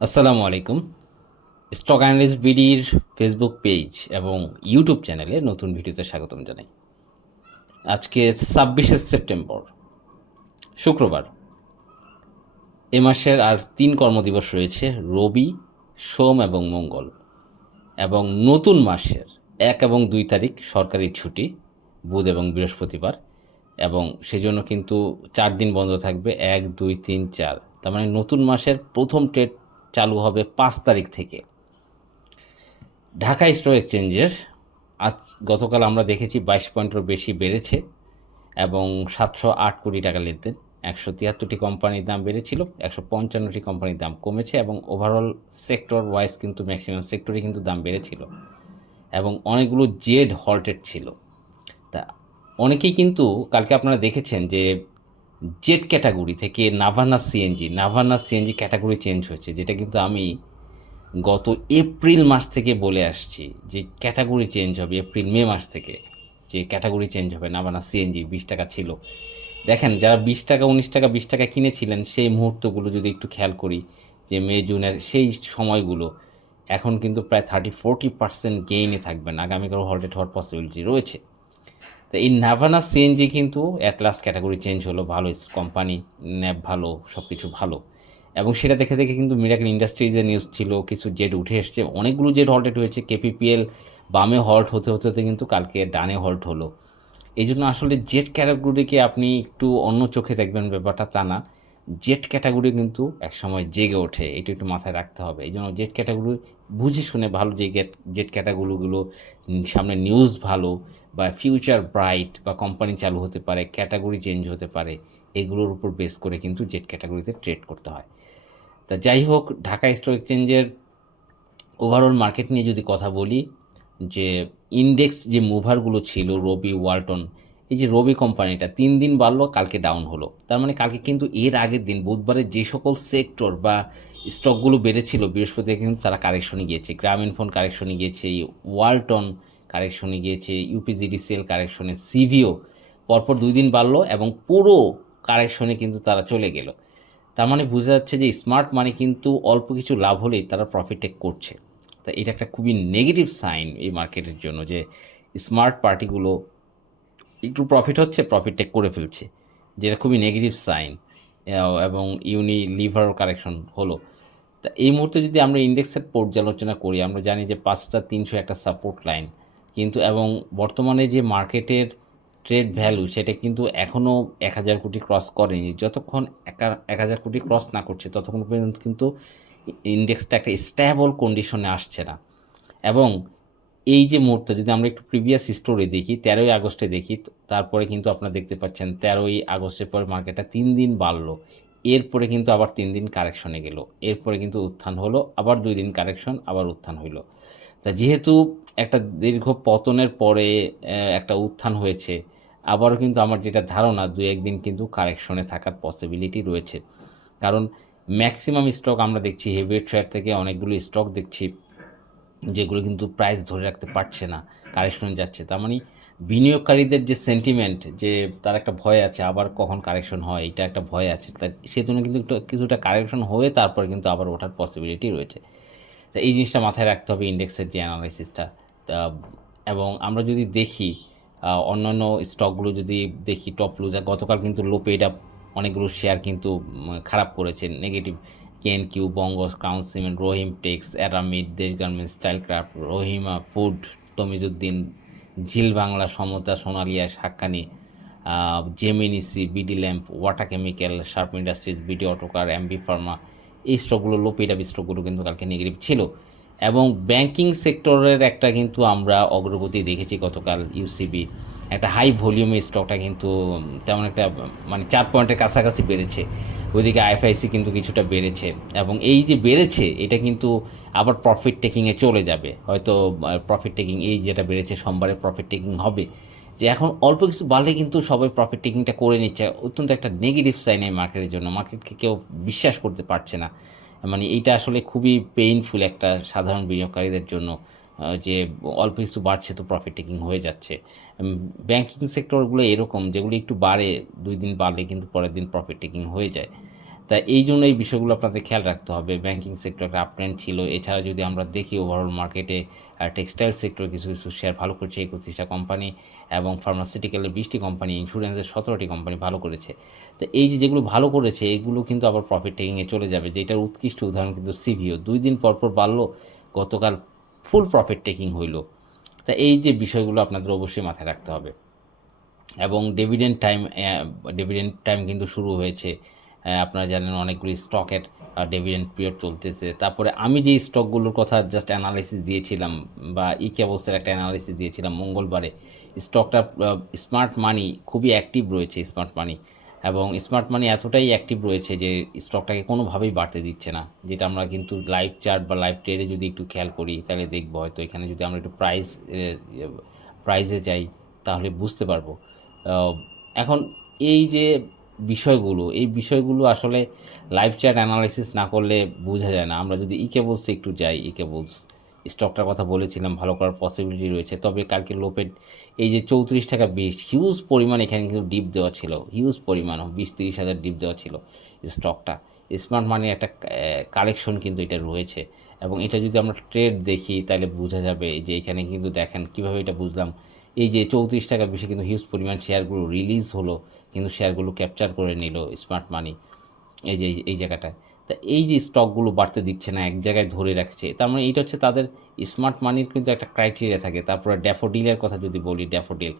আসসালামু আলাইকুম। Stock analyst বিডির ফেসবুক পেজ এবং ইউটিউব চ্যানেলে নতুন ভিডিওতে স্বাগতম জানাই। আজকে ছাব্বিশে সেপ্টেম্বর, শুক্রবার। এ মাসের আর তিন কর্মদিবস রয়েছে, রবি, সোম এবং মঙ্গল। এবং নতুন মাসের এক এবং দুই তারিখ সরকারি ছুটি, বুধ এবং বৃহস্পতিবার। এবং সেজন্য কিন্তু চার দিন বন্ধ থাকবে, এক, দুই, তিন, চার। তার মানে নতুন মাসের প্রথম ট্রেড চালু হবে পাঁচ তারিখ থেকে। ঢাকা স্টক এক্সচেঞ্জের আজ গতকাল আমরা দেখেছি বাইশ পয়েন্টের বেশি বেড়েছে এবং সাতশো আট কোটি টাকা লেনদেন। একশো তিয়াত্তরটি কোম্পানির দাম বেড়েছিল, একশো পঞ্চান্নটি কোম্পানির দাম কমেছে এবং ওভারঅল সেক্টর ওয়াইজ কিন্তু ম্যাক্সিমাম সেক্টরে কিন্তু দাম বেড়েছিল এবং অনেকগুলো জেড হল্টেড ছিল। তা অনেকেই কিন্তু কালকে আপনারা দেখেছেন যে জেট ক্যাটাগরি থেকে Navana CNG Navana CNG category change হয়েছে, যেটা কিন্তু আমি গত এপ্রিল মাস থেকে বলে আসছি যে ক্যাটাগরি চেঞ্জ হবে, এপ্রিল মে মাস থেকে যে ক্যাটাগরি চেঞ্জ হবে, নাভানা সিএনজি বিশ টাকা ছিল। দেখেন, যারা বিশ টাকা, উনিশ টাকা, বিশ টাকা কিনেছিলেন, সেই মুহূর্তগুলো যদি একটু খেয়াল করি যে মে, জুনের সেই সময়গুলো, এখন কিন্তু প্রায় থার্টি ফোরটি পার্সেন্ট গেইনে থাকবেন আগামীকাল হল্টেড হওয়ার পসিবিলিটি রয়েছে। তো এই নাভানা সিএনজি কিন্তু অ্যাট লাস্ট ক্যাটাগরি চেঞ্জ হলো, ভালো কোম্পানি ন্যাব ভালো সব কিছু ভালো। এবং সেটা দেখে দেখে কিন্তু মিরাকেল ইন্ডাস্ট্রিজের নিউজ ছিল, কিছু জেড উঠে এসছে, অনেকগুলো জেড হল্টেড হয়েছে কেপিপিএল বামে হল্ট হতে হতে হতে কিন্তু কালকে ডানে হল্ট হলো। এই জন্য আসলে জেট ক্যাটাগরিকে আপনি একটু অন্য চোখে দেখবেন ব্যাপারটা তা না। জেট ক্যাটাগরি কিন্তু একসময় জেগে ওঠে, এটা একটু মাথায় রাখতে হবে। এই জন্য জেট ক্যাটাগরি বুঝে শুনে ভালো যে জেট ক্যাটাগরিগুলো সামনে নিউজ ভালো বা ফিউচার ব্রাইট বা কোম্পানি চালু হতে পারে ক্যাটাগরি চেঞ্জ হতে পারে, এগুলোর উপর বেস করে কিন্তু জেট ক্যাটাগরিতে ট্রেড করতে হয়। তা যাই হোক, ঢাকা স্টক এক্সচেঞ্জের ওভারঅল মার্কেট নিয়ে যদি কথা বলি, যে ইন্ডেক্স যে মুভারগুলো ছিল রবি ওয়ালটন এই যে রবি কোম্পানিটা তিন দিন বাড়লো, কালকে ডাউন হলো। তার মানে কালকে কিন্তু এর আগের দিন বুধবারে যে সকল সেক্টর বা স্টকগুলো বেড়েছিল বৃহস্পতি কিন্তু তারা কারেকশনে গিয়েছে। গ্রামীণ ফোন কারেকশনে গিয়েছে, এই ওয়ালটন কারেকশনে গিয়েছে ইউপিজিডিসিএল কারেকশনে সিভিও পরপর দুই দিন বাড়লো এবং পুরো কারেকশনে কিন্তু তারা চলে গেল। তার মানে বোঝা যাচ্ছে যে স্মার্ট মানি কিন্তু অল্প কিছু লাভ হলেই তারা প্রফিট করছে। তা এটা একটা খুবই নেগেটিভ সাইন এই মার্কেটের জন্য যে স্মার্ট পার্টিগুলো একটু প্রফিট হচ্ছে প্রফিট টেক করে ফেলছে, যেটা খুবই নেগেটিভ সাইন এবং ইউনি লিভার কারেকশন হলো। তা এই মুহূর্তে যদি আমরা ইন্ডেক্সের পর্যালোচনা করি, আমরা জানি যে পাঁচ হাজার তিনশো একটা সাপোর্ট লাইন কিন্তু এবং বর্তমানে যে মার্কেটের ট্রেড ভ্যালু সেটা কিন্তু এখনও এক হাজার কোটি ক্রস করেনি। যতক্ষণ এক হাজার কোটি ক্রস না করছে, ততক্ষণ পর্যন্ত কিন্তু ইন্ডেক্সটা একটা স্ট্যাবল কন্ডিশনে আসছে না। এবং এই যে মুহূর্তে যদি আমরা একটু প্রিভিয়াস স্টোরে দেখি, তেরোই আগস্টে দেখি, তারপরে কিন্তু আপনারা দেখতে পাচ্ছেন তেরোই আগস্টের পরে মার্কেটটা তিন দিন বাড়লো। এরপরে কিন্তু আবার তিন দিন কারেকশনে গেল। এরপরে কিন্তু উত্থান হলো, আবার দুই দিন কারেকশন আবার উত্থান হইল। তা যেহেতু একটা দীর্ঘ পতনের পরে একটা উত্থান হয়েছে। আবারও কিন্তু আমার যেটা ধারণা, দু একদিন কিন্তু কারেকশনে থাকার পসিবিলিটি রয়েছে। কারণ ম্যাক্সিমাম স্টক আমরা দেখছি হেভিওয়েট শেয়ার থেকে অনেকগুলো স্টক দেখছি, যেগুলো কিন্তু প্রাইস ধরে রাখতে পারছে না কারেকশন যাচ্ছে। তার মানে বিনিয়োগকারীদের যে সেন্টিমেন্ট যে তার একটা ভয় আছে, আবার কখন কারেকশন হয়, এটা একটা ভয় আছে। তার সেজন্য কিন্তু একটু, কিছুটা কারেকশন হয়ে তারপর কিন্তু আবার ওঠার পসিবিলিটি রয়েছে। তা এই জিনিসটা মাথায় রাখতে হবে ইন্ডেক্সের যে অ্যানালাইসিসটা এবং আমরা যদি দেখি অন্যান্য স্টকগুলো যদি দেখি টপ লুজার গতকাল কিন্তু লো পেড আপ অনেকগুলো শেয়ার কিন্তু খারাপ করেছে। নেগেটিভ কেন Q Bangas Crown Cement Rahim Tex Aramit Desh garments Style Craft Rahima food Tamijuddin zeal Bangla Samata সোনালিয়া সাক্কানি Gemini Sea BD lamp water chemical Sharp industries BD autocar Ambee pharma এই স্টকগুলো লো paid স্টকগুলো কিন্তু কালকে negative ছিল। এবং banking সেক্টরের একটা কিন্তু আমরা অগ্রগতি দেখেছি গতকাল ইউসিবি একটা হাই ভলিউমের স্টকটা কিন্তু তেমন একটা মানে চার পয়েন্টের কাছাকাছি বেড়েছে। ওইদিকে আইএফআইসি কিন্তু কিছুটা বেড়েছে এবং এই যে বেড়েছে, এটা কিন্তু আবার প্রফিট টেকিংয়ে চলে যাবে। হয়তো প্রফিট টেকিং এই যেটা বেড়েছে, সোমবারে প্রফিট টেকিং হবে। যে এখন অল্প কিছু বাড়লে কিন্তু সবাই প্রফিট টেকিংটা করে নিচ্ছে। অত্যন্ত একটা নেগেটিভ সাইন এই মার্কেটের জন্য। মার্কেটকে কেউ বিশ্বাস করতে পারছে না। মানে এইটা আসলে খুবই পেইনফুল একটা সাধারণ বিনিয়োগকারীদের জন্য যে অল্প কিছু বাড়ছে তো প্রফিট টেকিং হয়ে যাচ্ছে। ব্যাংকিং সেক্টরগুলো এরকম, যেগুলি একটু বাড়ে, দুই দিন বাড়লে কিন্তু পরের দিন প্রফিট টেকিং হয়ে যায়। তা এই জন্য এই বিষয়গুলো আপনাদের খেয়াল রাখতে হবে। ব্যাংকিং সেক্টর একটা আপট্রেন্ড ছিল। এছাড়া যদি আমরা দেখি ওভারঅল মার্কেটে টেক্সটাইল সেক্টর কিছু কিছু শেয়ার ভালো করছে একত্রিশটা কোম্পানি এবং ফার্মাসিউটিক্যালের বিশটি কোম্পানি ইন্স্যুরেন্সের সতেরোটি কোম্পানি ভালো করেছে। তো এই যে যেগুলো ভালো করেছে, এগুলো কিন্তু আবার প্রফিট টেকিংয়ে চলে যাবে। যেটার উৎকৃষ্ট উদাহরণ কিন্তু সিভিও দুই দিন পর পর বাড়লো, গতকাল ফুল প্রফিট টেকিং হইল। তা এই যে বিষয়গুলো আপনাদের অবশ্যই মাথায় রাখতে হবে। এবং ডেভিডেন্ট টাইম ডেভিডেন্ট টাইম কিন্তু শুরু হয়েছে। আপনারা জানেন অনেকগুলি স্টকের ডিভিডেন্ড পিরিয়ড চলতেছে। তারপরে আমি যে স্টকগুলোর কথা জাস্ট অ্যানালাইসিস দিয়েছিলাম বা ই ক্যাবসের একটা অ্যানালাইসিস দিয়েছিলাম মঙ্গলবারে স্টকটা স্মার্ট মানি খুবই অ্যাক্টিভ রয়েছে স্মার্ট মানি এবং স্মার্ট মানি এতটাই অ্যাক্টিভ রয়েছে যে স্টকটাকে কোনোভাবেই বাড়তে দিচ্ছে না, যেটা আমরা কিন্তু লাইভ চার্ট বা লাইভ ট্রেডে যদি একটু খেয়াল করি, তাহলে দেখব হয়তো এখানে যদি আমরা একটু প্রাইস প্রাইজে যাই, তাহলে বুঝতে পারব। এখন এই যে বিষয়গুলো, এই বিষয়গুলো আসলে লাইভ চ্যাট অ্যানালাইসিস না করলে বোঝা যায় না। আমরা যদি ই কেবলসে একটু যাই ই কেবলস স্টকটার কথা বলেছিলাম, ভালো করার পসিবিলিটি রয়েছে। তবে কালকে লোপেড এই যে চৌত্রিশ টাকা বিশ হিউজ পরিমাণ এখানে কিন্তু ডিপ দেওয়া ছিল হিউজ পরিমাণ, বিশ তিরিশ হাজার ডিপ দেওয়া ছিল স্টকটা স্মার্ট মানির একটা কালেকশন কিন্তু এটা রয়েছে। এবং এটা যদি আমরা ট্রেড দেখি, তাহলে বোঝা যাবে যে এখানে কিন্তু দেখেন কীভাবে এটা বুঝলাম। এই যে চৌত্রিশ টাকা বেশি কিন্তু হিউজ পরিমাণ শেয়ারগুলো রিলিজ হলো, কিন্তু শেয়ারগুলো ক্যাপচার করে নিল স্মার্ট মানি এই যে, এই জায়গাটায়। তা এই যে স্টকগুলো বাড়তে দিচ্ছে না, এক জায়গায় ধরে রাখছে, তার মানে এইটা হচ্ছে তাদের স্মার্ট মানির কিন্তু একটা ক্রাইটেরিয়া থাকে। তারপরে ড্যাফোডিলের কথা যদি বলি ড্যাফোডিল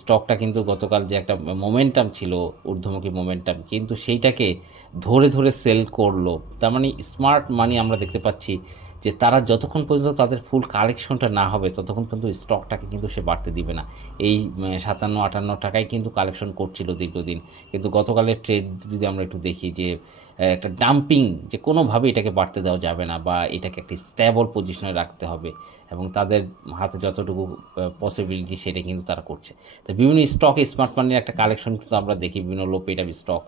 স্টকটা কিন্তু গতকাল যে একটা মোমেন্টাম ছিল, ঊর্ধ্বমুখী মোমেন্টাম কিন্তু সেইটাকে ধরে ধরে সেল করল। তার মানে স্মার্ট মানি আমরা দেখতে পাচ্ছি যে তারা যতক্ষণ পর্যন্ত তাদের ফুল কালেকশনটা না হবে, ততক্ষণ পর্যন্ত স্টকটাকে কিন্তু সে বাড়তে দিবে না। এই সাতান্ন, আটান্ন টাকায় কিন্তু কালেকশন করছিল দীর্ঘদিন। কিন্তু গতকালের ট্রেড যদি আমরা একটু দেখি যে একটা ডাম্পিং যে কোনোভাবে এটাকে বাড়তে দেওয়া যাবে না বা এটাকে একটি স্ট্যাবল পজিশনে রাখতে হবে এবং তাদের হাতে যতটুকু পসিবিলিটি সেটা কিন্তু তারা করছে। তো বিভিন্ন স্টক স্মার্ট মানির একটা কালেকশন কিন্তু আমরা দেখি, বিভিন্ন লো পেড স্টক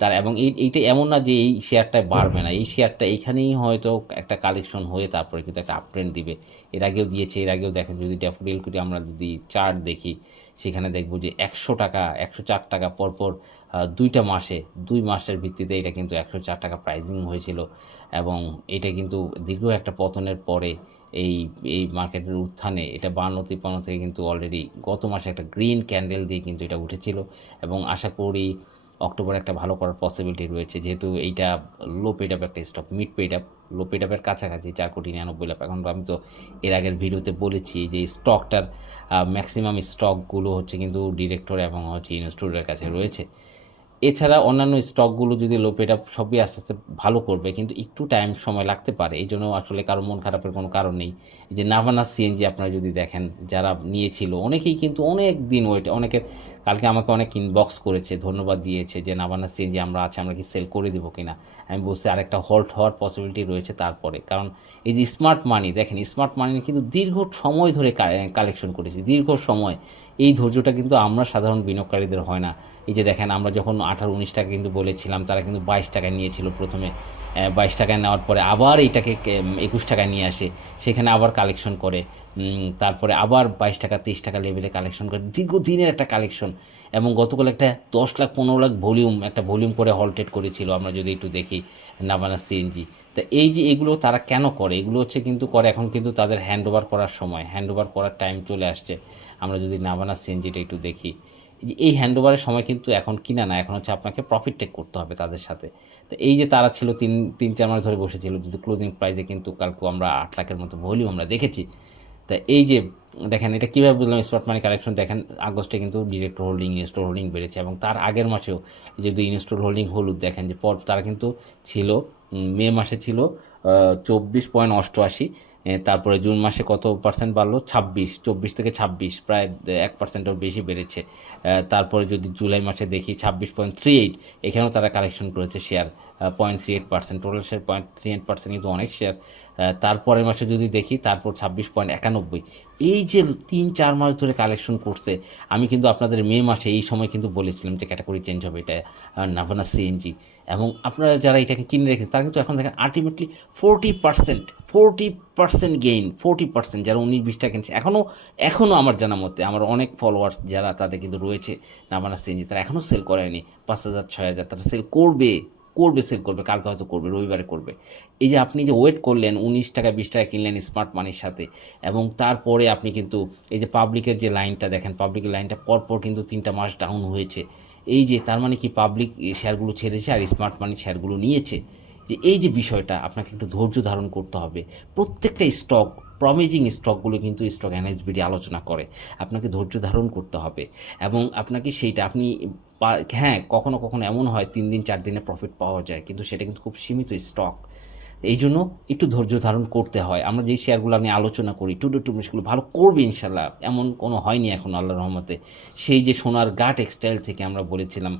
তার এবং এই এইটা এমন না যে এই শেয়ারটায় বাড়বে না। এই শেয়ারটা এইখানেই হয়তো একটা কালেকশন হয়ে তারপরে কিন্তু একটা আপট্রেন্ড দিবে। এর আগেও দিয়েছে এর আগেও দেখেন যদি ড্যাফোডিল করে আমরা যদি চার্ট দেখি সেখানে দেখব যে একশো টাকা একশো চার টাকা পরপর দুইটা মাসে দুই মাসের ভিত্তিতে এটা কিন্তু একশো চার টাকা প্রাইজিং হয়েছিল এবং এটা কিন্তু দীর্ঘ একটা পতনের পরে এই এই মার্কেটের উত্থানে এটা বান্ন তিপ্পান্ন থেকে কিন্তু অলরেডি গত মাসে একটা গ্রিন ক্যান্ডেল দিয়ে কিন্তু এটা উঠেছিল এবং আশা করি অক্টোবরে একটা ভালো করার পসিবিলিটি রয়েছে। যেহেতু এইটা লো পেড আপ একটা stock mid paid up low paid আপের কাছাকাছি, চার কোটি নিরানব্বই লাখ। এখন আমি তো এর আগের ভিডিওতে বলেছি যে স্টকটার ম্যাক্সিমাম স্টকগুলো হচ্ছে কিন্তু ডিরেক্টর এবং হচ্ছে ইনস্টিটিউটের কাছে রয়েছে। এছাড়া অন্যান্য স্টকগুলো যদি লো পেড আপ সবই আস্তে আস্তে ভালো করবে, কিন্তু একটু টাইম সময় লাগতে পারে। এই জন্য আসলে কারও মন খারাপের কোনো কারণ নেই। যে নাভানা সিএনজি আপনারা যদি দেখেন, যারা নিয়েছিল, অনেকেই কিন্তু অনেক দিন ওয়েট অনেকের কালকে আমাকে অনেক ইনবক্স করেছে, ধন্যবাদ দিয়েছে যে নাভানা সিএনজি আমরা আছে, আমরা কি সেল করে দেবো কিনা? আমি বলছি, আরেকটা হল্ট হওয়ার পসিবিলিটি রয়েছে তারপরে। কারণ এই যে স্মার্ট মানি দেখেন স্মার্ট মানি কিন্তু দীর্ঘ সময় ধরে কালেকশন করেছি। দীর্ঘ সময়। এই ধৈর্যটা কিন্তু আমরা সাধারণ বিনিয়োগকারীদের হয় না। এই যে দেখেন, আমরা যখন আঠারো, উনিশ টাকা কিন্তু বলেছিলাম, তারা কিন্তু বাইশ টাকায় নিয়েছিল প্রথমে। বাইশ টাকায় নেওয়ার পরে আবার এইটাকে একুশ টাকায় নিয়ে আসে। সেখানে আবার কালেকশন করে। তারপরে আবার বাইশ টাকা, তেইশ টাকা লেভেলে কালেকশন করে দীর্ঘদিনের একটা কালেকশন এবং গতকাল একটা দশ লাখ, পনেরো লাখ ভলিউম একটা ভলিউম করে হলটেড করেছিল, আমরা যদি একটু দেখি নাবানা সিএনজি তা এই যে এগুলো তারা কেন করে? এগুলো হচ্ছে কিন্তু করে এখন কিন্তু তাদের হ্যান্ড ওভার করার সময় হ্যান্ড ওভার করার টাইম চলে আসছে। আমরা যদি নাবানা সিএনজিটা একটু দেখি, যে এই হ্যান্ড ওভারের সময় কিন্তু এখন কিনা না, এখন হচ্ছে আপনাকে প্রফিট টেক করতে হবে তাদের সাথে। তো এই যে তারা ছিল তিন তিন, চার মাস ধরে বসেছিল কিন্তু ক্লোজিং প্রাইসে কিন্তু কালকে আমরা আট লাখের মতো ভলিউম আমরা দেখেছি তা এই যে, দেখেন, এটা কীভাবে বুঝলাম স্পট মানি কালেকশন দেখেন, আগস্টে কিন্তু ডিরেক্ট হোল্ডিং ইনস্টল হোল্ডিং বেড়েছে এবং তার আগের মাসেও যেহেতু ইনস্টল হোল্ডিং হলুদ, দেখেন যে পর তারা কিন্তু ছিল মে মাসে ছিল চব্বিশ পয়েন্ট অষ্টআশি তারপরে জুন মাসে কত পার্সেন্ট বাড়লো? ছাব্বিশ, চব্বিশ থেকে ছাব্বিশ, প্রায় এক পার্সেন্টের বেশি বেড়েছে। তারপরে যদি জুলাই মাসে দেখি ছাব্বিশ পয়েন্ট থ্রি এইট, এখানেও তারা কালেকশন করেছে share point three eight percent total share point three eight percent কিন্তু অনেক শেয়ার তারপরের মাসে যদি দেখি, তারপর ছাব্বিশ পয়েন্ট একানব্বই। এই যে তিন, চার মাস ধরে কালেকশন করছে, আমি কিন্তু আপনাদের মে মাসে এই সময় কিন্তু বলেছিলাম যে ক্যাটাগরি চেঞ্জ হবে এটা নাভানা সিএনজি এবং আপনারা যারা এটাকে কিনে রেখেছেন, তারা কিন্তু এখন দেখেন ultimately forty percent forty percent gain forty percent যারা উনিশ বিশ টাকা কিনছে। এখনও এখনও আমার জানা মতে, আমার অনেক ফলোয়ার্স যারা তাদের কিন্তু রয়েছে নাভানা সিএনজি তারা এখনও সেল করেনি। পাঁচ হাজার, ছয় হাজার তারা সেল করবে করবে সেল করবে, কালকে হয়তো করবে, রবিবারে করবে। এই যে আপনি যে ওয়েট করলেন, উনিশ টাকা, বিশ টাকা কিনলেন স্মার্ট মানির সাথে এবং তারপরে আপনি কিন্তু এই যে পাবলিকের যে লাইনটা দেখেন পাবলিকের লাইনটা পরপর কিন্তু তিনটা মাস ডাউন হয়েছে। এই যে তার মানে কি পাবলিক শেয়ারগুলো ছেড়েছে আর স্মার্ট মানি শেয়ারগুলো নিয়েছে, যে এই যে বিষয়টা আপনাকে একটু ধৈর্য ধারণ করতে হবে। প্রত্যেকটা স্টক প্রমিজিং স্টকগুলো কিন্তু স্টক এনএসবিডি আলোচনা করে। আপনাকে ধৈর্য ধারণ করতে হবে এবং আপনাকে সেইটা আপনি হ্যাঁ কখনো কখনো এমন হয়, তিন দিন, চার দিনে প্রফিট পাওয়া যায়, কিন্তু সেটা কিন্তু খুব সীমিত স্টক এই জন্য একটু ধৈর্য ধারণ করতে হয়। আমরা যেই শেয়ারগুলো আমি আলোচনা করি টু ডে টু মিনিটসগুলো ভালো করবে ইনশাল্লাহ এমন কোনো হয়নি এখন আল্লাহ রহমতে। সেই যে সোনার গা টেক্সটাইল থেকে আমরা বলেছিলাম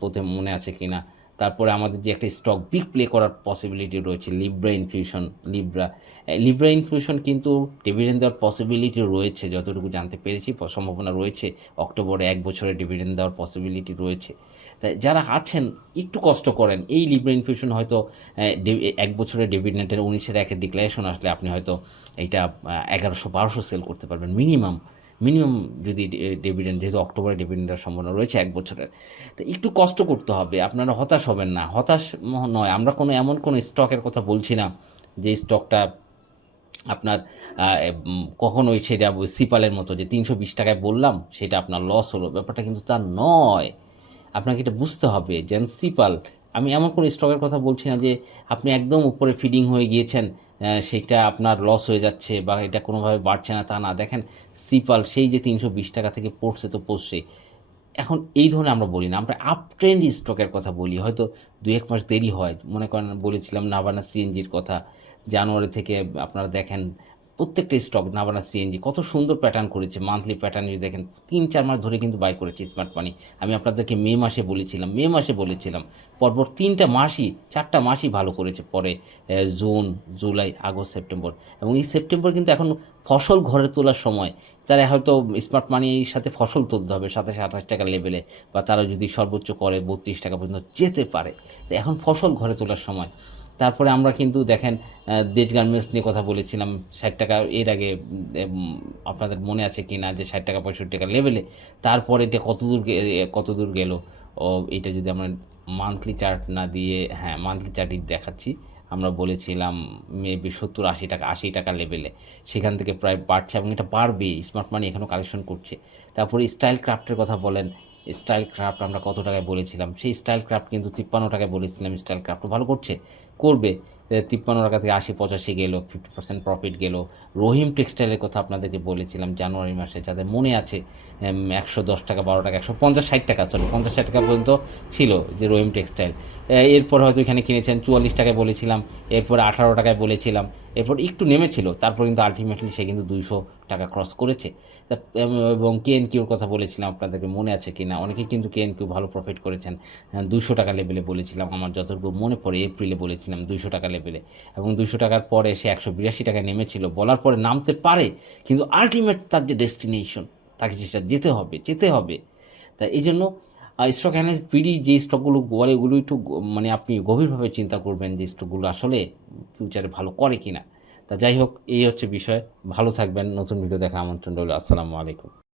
প্রথমে মনে আছে কিনা? তারপরে আমাদের যে একটা স্টক বিগ প্লে করার পসিবিলিটি রয়েছে Libra Infusion Libra Libra Infusion কিন্তু ডিভিডেন্ড দেওয়ার পসিবিলিটি রয়েছে, যতটুকু জানতে পেরেছি সম্ভাবনা রয়েছে, অক্টোবরে এক বছরে ডিভিডেন্ড দেওয়ার পসিবিলিটি রয়েছে। তাই যারা আছেন, একটু কষ্ট করেন, এই লিব্রা ইনফিউশন হয়তো এক বছরের ডিভিডেন্টের উনিশের একের ডিক্লারেশন আসলে আপনি হয়তো এইটা এগারোশো বারোশো সেল করতে পারবেন মিনিমাম মিনিমাম যদি ডিভিডেন্ড, যেহেতু অক্টোবরে ডিভিডেন্ড দেওয়ার সম্ভাবনা রয়েছে এক বছরের, তো একটু কষ্ট করতে হবে। আপনারা হতাশ হবেন না। হতাশ নয়, আমরা কোনো এমন কোনো স্টকের কথা বলছি না যে স্টকটা আপনার কখনোই সেটা সিপালের মতো যে তিনশো বিশ টাকায় বললাম, সেটা আপনার লস হলো। ব্যাপারটা কিন্তু তা নয়। আপনাকে এটা বুঝতে হবে যেন সিপাল। আমি এমন কোনো স্টকের কথা বলছি না যে আপনি একদম উপরে ফিডিং হয়ে গিয়েছেন। সেটা আপনার লস হয়ে যাচ্ছে বা এটা কোনোভাবে বাড়ছে না তা না। দেখেন সিপাল সেই যে তিনশো বিশ টাকা থেকে পড়ছে তো পড়ছে। এখন এই ধরনের আমরা বলি না। আমরা আপ ট্রেন্ড স্টকের কথা বলি। হয়তো দু এক মাস দেরি হয়। মনে করেন বলেছিলাম নাভানা সিএনজির কথা। জানুয়ারি থেকে আপনারা দেখেন প্রত্যেকটা স্টক নাভানা সিএনজি কত সুন্দর প্যাটার্ন করেছে মান্থলি প্যাটার্ন যদি দেখেন, তিন, চার মাস ধরে কিন্তু বাই করেছে স্মার্ট মানি আমি আপনাদেরকে মে মাসে বলেছিলাম, মে মাসে বলেছিলাম, পরপর তিনটা মাসই, চারটা মাসই ভালো করেছে, পরে জুন, জুলাই, আগস্ট, সেপ্টেম্বর। এবং এই সেপ্টেম্বর কিন্তু এখন ফসল ঘরে তোলার সময়, তারা হয়তো স্মার্ট মানির সাথে ফসল তুলতে হবে, সাতাশ আঠাশ টাকা লেভেলে বা তারা যদি সর্বোচ্চ করে বত্রিশ টাকা পর্যন্ত যেতে পারে। এখন ফসল ঘরে তোলার সময়। তারপরে আমরা কিন্তু দেখেন দেট গার্মেন্টস নিয়ে কথা বলেছিলাম, ষাট টাকা, এর আগে আপনাদের মনে আছে কি না যে ষাট টাকা, পঁয়ষট্টি টাকা লেভেলে তারপরে এটা কতদূর কতদূর গেল? ও, এটা যদি আমরা মান্থলি চার্ট না দিয়ে হ্যাঁ মান্থলি চার্টই দেখাচ্ছি, আমরা বলেছিলাম মেবি সত্তর, আশি টাকা আশি টাকা লেভেলে সেখান থেকে প্রায় বাড়ছে এবং এটা বাড়বে স্মার্ট মানি এখনও কালেকশন করছে। তারপরে স্টাইল ক্রাফটের কথা বলেন স্টাইল ক্রাফট আমরা কত টাকায় বলেছিলাম? সেই স্টাইল ক্রাফট কিন্তু তিপ্পান্ন টাকায় বলেছিলাম স্টাইল ক্রাফ্ট ভালো করছে, করবে। তিপ্পান্ন টাকা থেকে আশি, পঁচাশি গেল ফিফটি পার্সেন্ট প্রফিট গেল। রহিম টেক্সটাইলের কথা আপনাদেরকে বলেছিলাম জানুয়ারি মাসে, যাদের মনে আছে একশো দশ টাকা, বারো টাকা, একশো পঞ্চাশ, ষাট টাকা সরি পঞ্চাশ, ষাট টাকা পর্যন্ত ছিল যে রহিম টেক্সটাইল এরপর হয়তো এখানে কিনেছেন চুয়াল্লিশ টাকায় বলেছিলাম, এরপর আঠারো টাকায় বলেছিলাম, এরপর একটু নেমেছিল, তারপর কিন্তু আলটিমেটলি সে কিন্তু দুইশো টাকা ক্রস করেছে। এবং কেএন কিউর কথা বলেছিলাম, আপনাদেরকে মনে আছে কি না অনেকে কিন্তু কেএন কিউ ভালো প্রফিট করেছেন দুশো টাকা লেভেলে বলেছিলাম, আমার যতটুকু মনে পড়ে এপ্রিলে বলেছিলাম, দুইশো টাকা লেভেলে এবং দুশো টাকার পরে সে একশো বিরাশি টাকায় নেমেছিল। বলার পরে নামতে পারে, কিন্তু আলটিমেট তার যে ডেস্টিনেশন তাকে সেটা যেতে হবে যেতে হবে। তা এই জন্য স্টক অ্যানালিস্ট পিডি যে স্টকগুলো বলে ওগুলো একটু মানে আপনি গভীরভাবে চিন্তা করবেন যে স্টকগুলো আসলে ফিউচারে ভালো করে কিনা। তা যাই হোক, এই হচ্ছে বিষয়। ভালো থাকবেন। নতুন ভিডিও দেখা আমন্ত্রণ রইল। আসসালামু আলাইকুম।